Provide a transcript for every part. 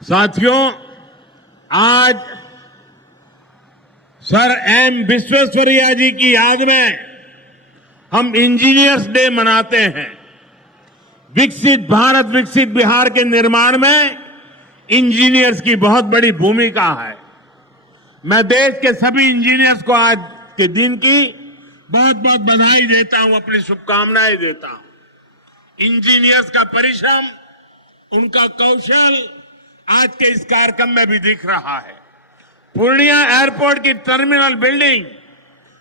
साथियों, आज sir M Visvesvaraya जी की याद में हम इंजीनियर्स डे मनाते हैं। विकसित भारत, विकसित बिहार के निर्माण में इंजीनियर्स की बहुत बड़ी भूमिका है। मैं देश के सभी इंजीनियर्स को आज के दिन की बहुत बहुत बधाई देता हूं, अपनी शुभकामनाएं देता हूं। इंजीनियर्स का परिश्रम, उनका कौशल आज के इस कार्यक्रम में भी दिख रहा है। पूर्णिया एयरपोर्ट की टर्मिनल बिल्डिंग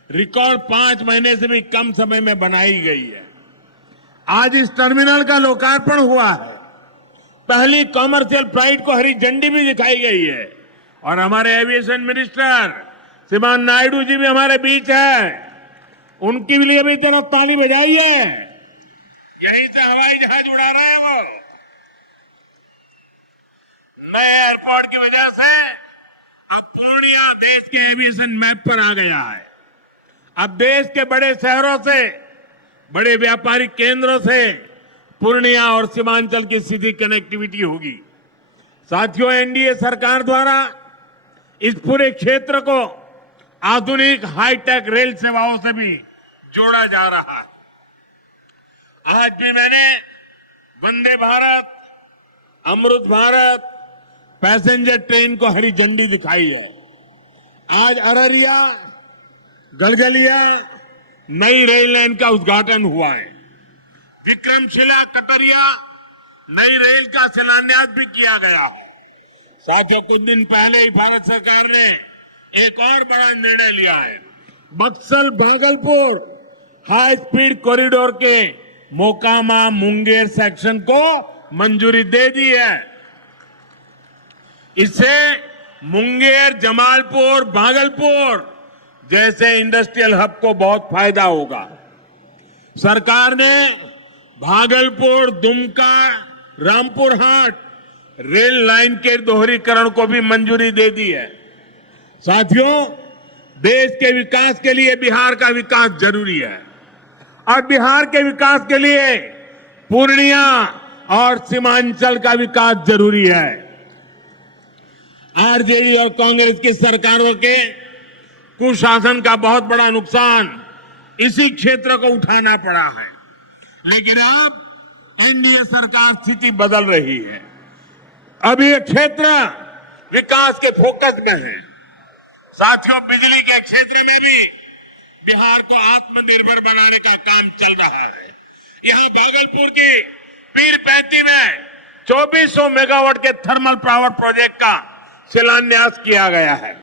रिकॉर्ड 5 महीने से भी कम समय में बनाई गई है। आज इस टर्मिनल का लोकार्पण हुआ है। पहली कॉमर्शियल फ्लाइट को हरी झंडी भी दिखाई गई है और हमारे एविएशन मिनिस्टर श्रीमान नायडू जी भी हमारे बीच है। उनके लिए भी जरा ताली बजाइए। यहीं से हवाई जहाज उड़ा रहे हैं वो। नए एयरपोर्ट की वजह से अब पूर्णिया देश के एविएशन मैप पर आ गया है। अब देश के बड़े शहरों से, बड़े व्यापारिक केंद्रों से पूर्णिया और सीमांचल की सीधी कनेक्टिविटी होगी। साथियों, एनडीए सरकार द्वारा इस पूरे क्षेत्र को आधुनिक हाईटेक रेल सेवाओं से भी जोड़ा जा रहा है। आज भी मैंने वंदे भारत, अमृत भारत पैसेंजर ट्रेन को हरी झंडी दिखाई है। आज अररिया गलगलिया नई रेल लाइन का उद्घाटन हुआ है। विक्रमशिला कटरिया नई रेल का शिलान्यास भी किया गया है। साथियों, कुछ दिन पहले ही भारत सरकार ने एक और बड़ा निर्णय लिया है। Buxar Bhagalpur high speed corridor के मोकामा मुंगेर सेक्शन को मंजूरी दे दी है। इससे मुंगेर, जमालपुर, भागलपुर जैसे इंडस्ट्रियल हब को बहुत फायदा होगा। सरकार ने भागलपुर, दुमका, रामपुर हाट रेल लाइन के दोहरीकरण को भी मंजूरी दे दी है। साथियों, देश के विकास के लिए बिहार का विकास जरूरी है और बिहार के विकास के लिए पूर्णिया और सीमांचल का विकास जरूरी है। आरजेडी और कांग्रेस की सरकारों के कुशासन का बहुत बड़ा नुकसान इसी क्षेत्र को उठाना पड़ा है, लेकिन अब एनडीए सरकार स्थिति बदल रही है। अब ये क्षेत्र विकास के फोकस में है। साथियों, बिजली के क्षेत्र में भी बिहार को आत्मनिर्भर बनाने का काम चल रहा है। यहां भागलपुर की पीरपैंती में 2400 मेगावाट के थर्मल पावर प्रोजेक्ट का शिलान्यास किया गया है।